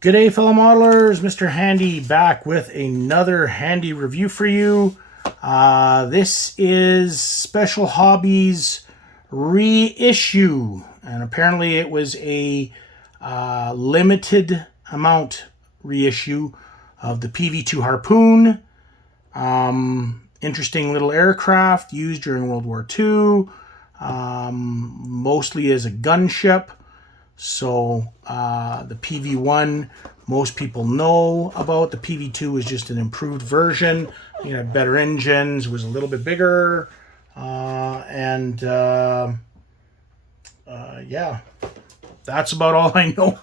G'day fellow modelers, Mr. Handy back with another handy review for you. This is Special Hobbies reissue, and apparently it was a limited amount reissue of the PV-2 Harpoon. Interesting little aircraft used during World War II, mostly as a gunship. So the PV-1, most people know about. The PV-2 was just an improved version. You had better engines, was a little bit bigger, yeah, that's about all I know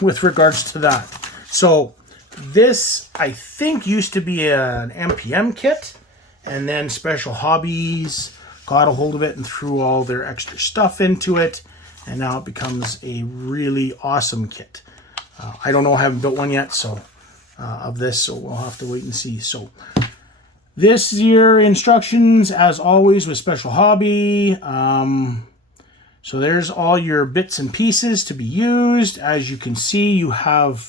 with regards to that. So this, I think, used to be an MPM kit, and then Special Hobbies got a hold of it and threw all their extra stuff into it. And now it becomes a really awesome kit. I don't know, I haven't built one yet, so of this, so we'll have to wait and see. So this is your instructions, as always, with Special Hobby. So there's all your bits and pieces to be used. As you can see, you have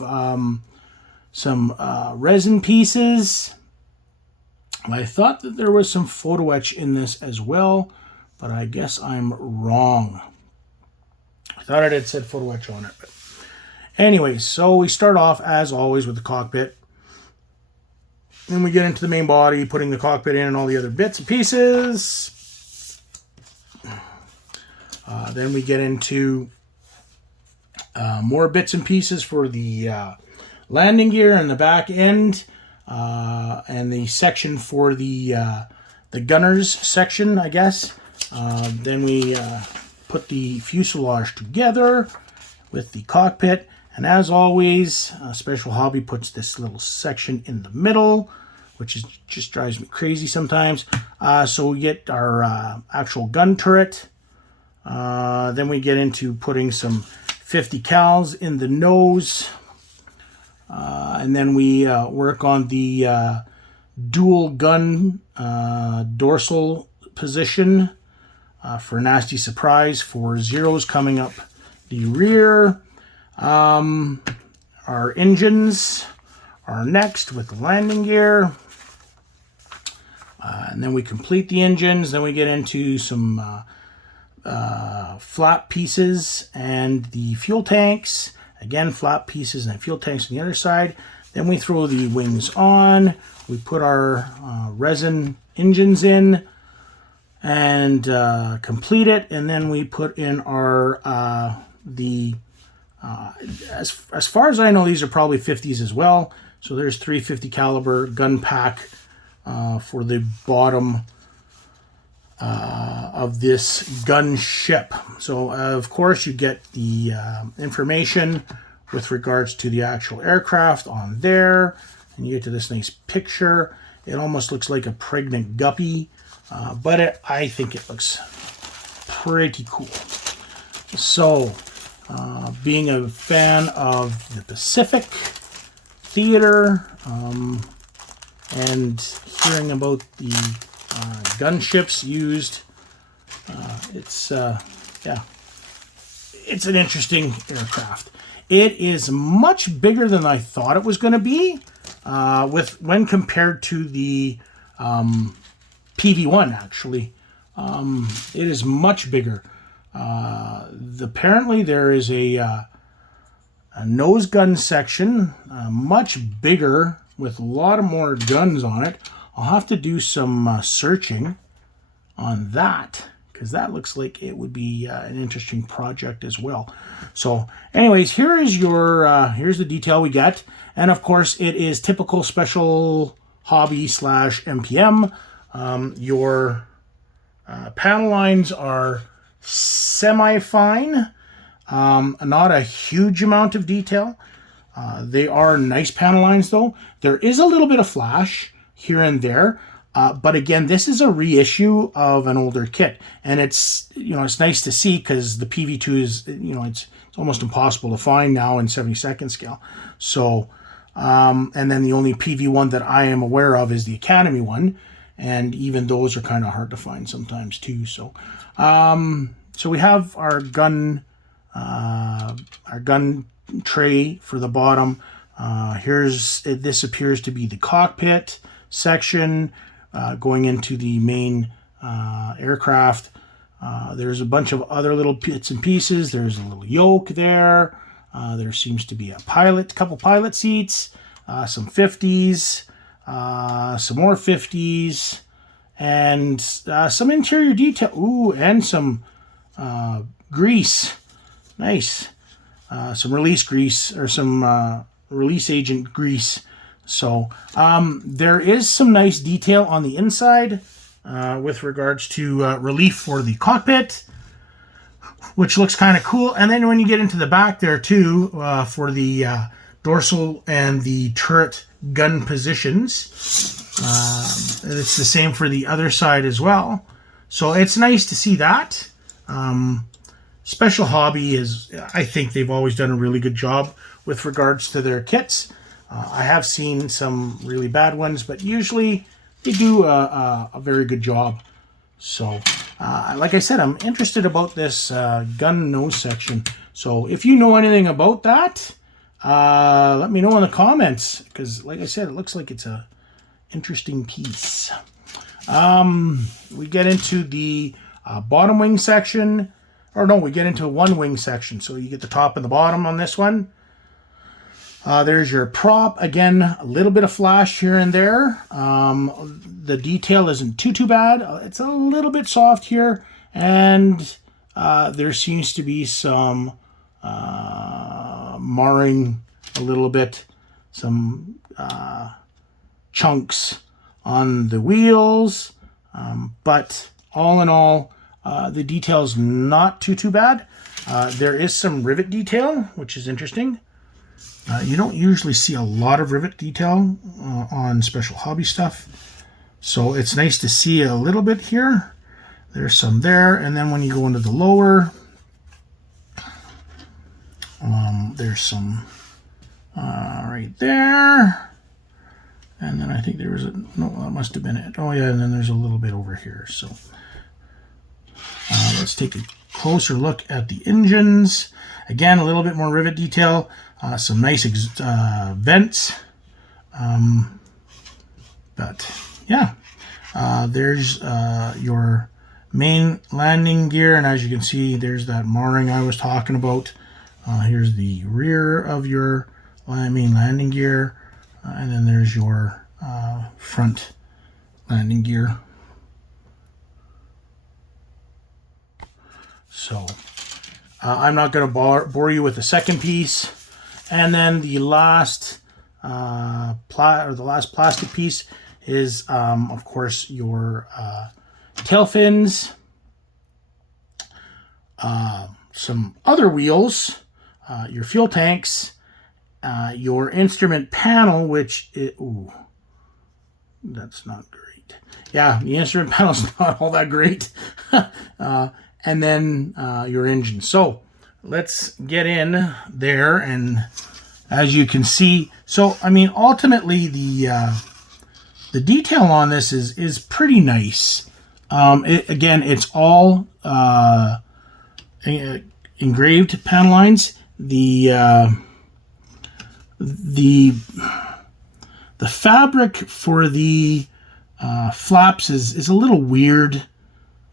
some resin pieces. I thought that there was some photo etch in this as well, but I guess I'm wrong. I thought it had said photo etch on it. But anyways, so we start off, as always, with the cockpit. Then we get into the main body, putting the cockpit in and all the other bits and pieces. Then we get into more bits and pieces for the landing gear and the back end. And the section for the gunners section, I guess. Then we put the fuselage together with the cockpit, and as always, Special Hobby puts this little section in the middle, which just drives me crazy sometimes. So we get our actual gun turret. Then we get into putting some 50 cals in the nose, and then we work on the dual gun dorsal position for a nasty surprise for zeros coming up the rear. Our engines are next with the landing gear. And then we complete the engines. Then we get into some flap pieces and the fuel tanks. Again, flap pieces and fuel tanks on the other side. Then we throw the wings on. We put our resin engines in and complete it, and then we put in our as far as I know, these are probably 50s as well. So there's 350 caliber gun pack for the bottom of this gun ship. So of course you get the information with regards to the actual aircraft on there, and you get to this nice picture. It almost looks like a pregnant guppy. But I think it looks pretty cool. So, being a fan of the Pacific theater and hearing about the gunships used, it's an interesting aircraft. It is much bigger than I thought it was going to be, when compared to the PV-1, actually. It is much bigger. Apparently there is a nose gun section, much bigger, with a lot of more guns on it. I'll have to do some searching on that, because that looks like it would be an interesting project as well. So anyways, here's the detail we get. And of course it is typical Special Hobby / MPM. Your panel lines are semi-fine, not a huge amount of detail. They are nice panel lines though. There is a little bit of flash here and there, but again, this is a reissue of an older kit, and it's nice to see, because the PV-2 is it's almost impossible to find now in 72nd scale. So and then the only PV-1 that I am aware of is the Academy one. And even those are kind of hard to find sometimes too. So, so we have our gun tray for the bottom. This appears to be the cockpit section going into the main aircraft. There's a bunch of other little bits and pieces. There's a little yoke there. There seems to be a couple pilot seats, some 50s, some more 50s, and some interior detail. Ooh, and some grease. Nice. Some release grease, or some release agent grease. So there is some nice detail on the inside with regards to relief for the cockpit, which looks kind of cool. And then when you get into the back there too, for the dorsal and the turret gun positions, it's the same for the other side as well. So it's nice to see that. Special Hobby I think they've always done a really good job with regards to their kits. I have seen some really bad ones, but usually they do a very good job. So, like I said, I'm interested about this gun nose section. So if you know anything about that, let me know in the comments, because like I said, it looks like it's a interesting piece. We get into the bottom wing section, or no, we get into one wing section. So you get the top and the bottom on this one. There's your prop. Again, a little bit of flash here and there. The detail isn't too bad. It's a little bit soft here, and there seems to be some marring a little bit, some chunks on the wheels, but all in all, the detail's not too bad. There is some rivet detail, which is interesting. You don't usually see a lot of rivet detail on Special Hobby stuff, so it's nice to see a little bit here. There's some there, and then when you go into the lower, there's some right there, and then I think there was no, that must have been it. Oh yeah, and then there's a little bit over here. So let's take a closer look at the engines. Again, a little bit more rivet detail. Some nice vents, but yeah, there's your main landing gear, and as you can see, there's that marring I was talking about. Here's the rear of your main landing gear, and then there's your front landing gear. So I'm not going to bore you with the second piece. And then the last plastic piece is, of course, your tail fins, some other wheels, your fuel tanks, your instrument panel, which ooh, that's not great. Yeah, the instrument panel's not all that great. And then your engine. So let's get in there, and as you can see, so I mean, ultimately the detail on this is pretty nice. Again, it's all engraved panel lines. The fabric for the flaps is a little weird.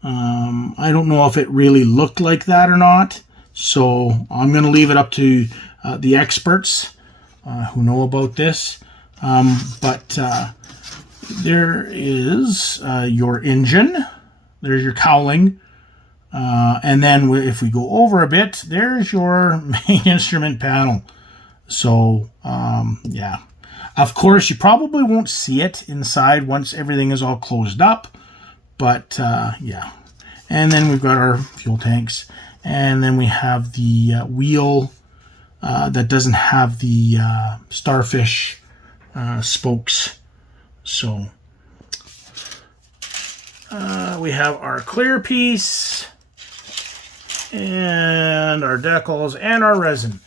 I don't know if it really looked like that or not, so I'm going to leave it up to the experts who know about this. But there is your engine, there's your cowling, and then if we go over a bit, there's your main instrument panel. So yeah, of course you probably won't see it inside once everything is all closed up. But yeah, and then we've got our fuel tanks, and then we have the wheel that doesn't have the starfish spokes. So we have our clear piece and our decals and our resin.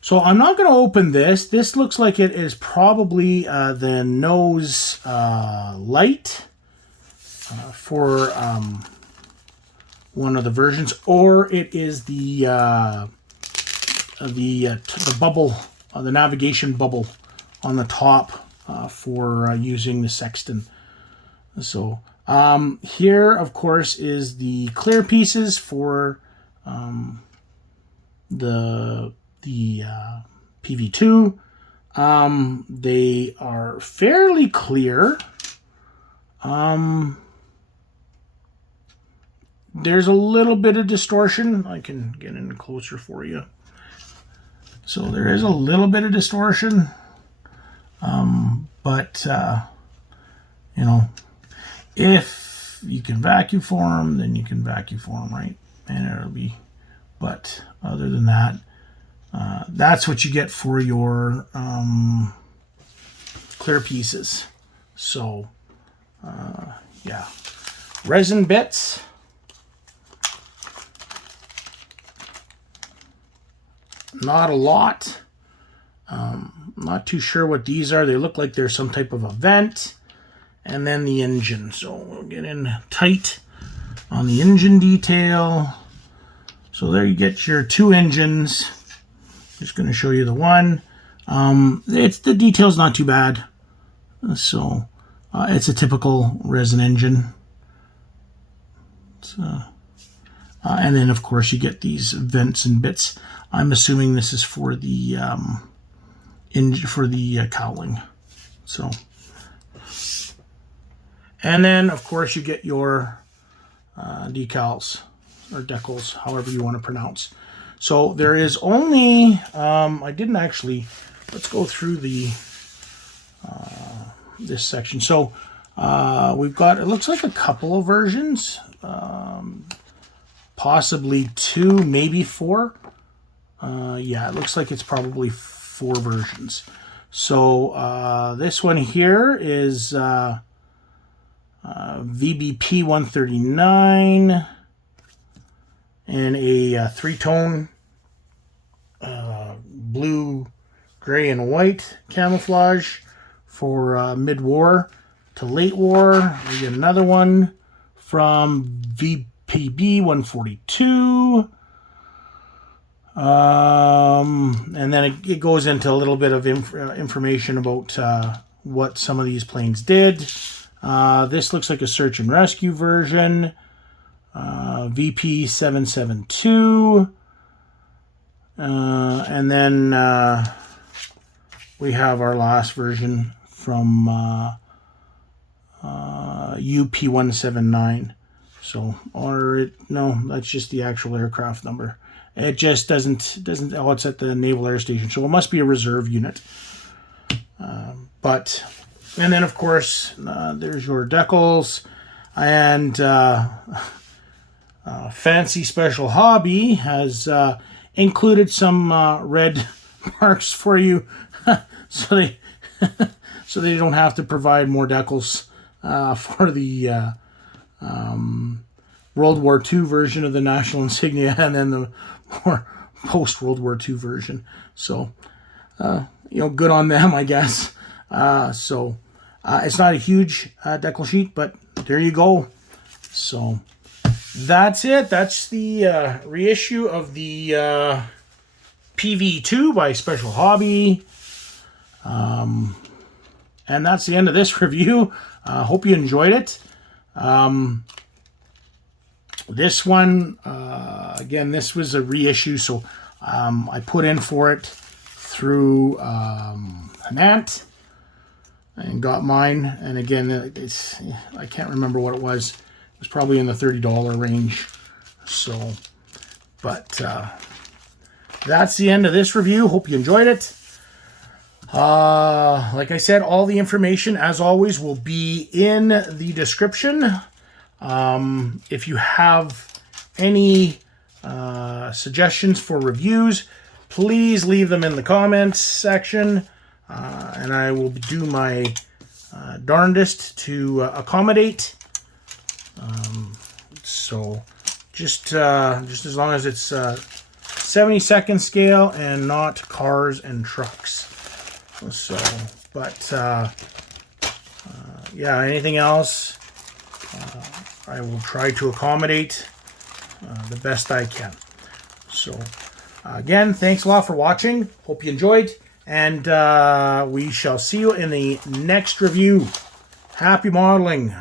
So I'm not going to open this. This looks like it is probably the nose light for one of the versions, or it is the the bubble, the navigation bubble on the top for using the sextant. So here, of course, is the clear pieces for the PV-2. They are fairly clear. There's a little bit of distortion. I can get in closer for you. So there is a little bit of distortion. But you know, if you can vacuum form, then you can vacuum form, right? And it'll be, but other than that, that's what you get for your clear pieces. So, yeah. Resin bits. Not a lot. Not too sure what these are. They look like they're some type of a vent. And then the engine. So we'll get in tight on the engine detail. So there you get your 2 engines. Just going to show you the one. The detail's not too bad. So it's a typical resin engine. So, and then of course you get these vents and bits. I'm assuming this is for the cowling. So, and then of course you get your decals or decals, however you want to pronounce. So there is only I didn't actually. Let's go through the this section. So we've got, it looks like a couple of versions, possibly 2, maybe 4. Yeah, it looks like it's probably 4 versions. So this one here is VBP 139 and a 3-tone blue, gray, and white camouflage for mid-war to late war. We get another one from VPB 142. And then it goes into a little bit of information about what some of these planes did. This looks like a search and rescue version. VP 772. And then we have our last version from UP 179. So, no, that's just the actual aircraft number. It just doesn't, oh, it's at the Naval Air Station, so it must be a reserve unit. And then of course, there's your decals, and Fancy Special Hobby has included some red marks for you, so they so they don't have to provide more decals for the World War II version of the national insignia, and then the more post-World War II version. So, good on them, I guess. So, it's not a huge decal sheet, but there you go. So, that's it. That's the reissue of the PV-2 by Special Hobby. And that's the end of this review. Hope you enjoyed it. This one, again, this was a reissue, so I put in for it through Hanant and got mine. And again, I can't remember what it was. It was probably in the $30 range. So, but that's the end of this review. Hope you enjoyed it. Like I said, all the information, as always, will be in the description. If you have any suggestions for reviews, please leave them in the comments section, and I will do my darndest to accommodate. So just as long as it's 70-second scale and not cars and trucks. So, but yeah, anything else, I will try to accommodate the best I can. So, Again, thanks a lot for watching. Hope you enjoyed. And we shall see you in the next review. Happy modeling.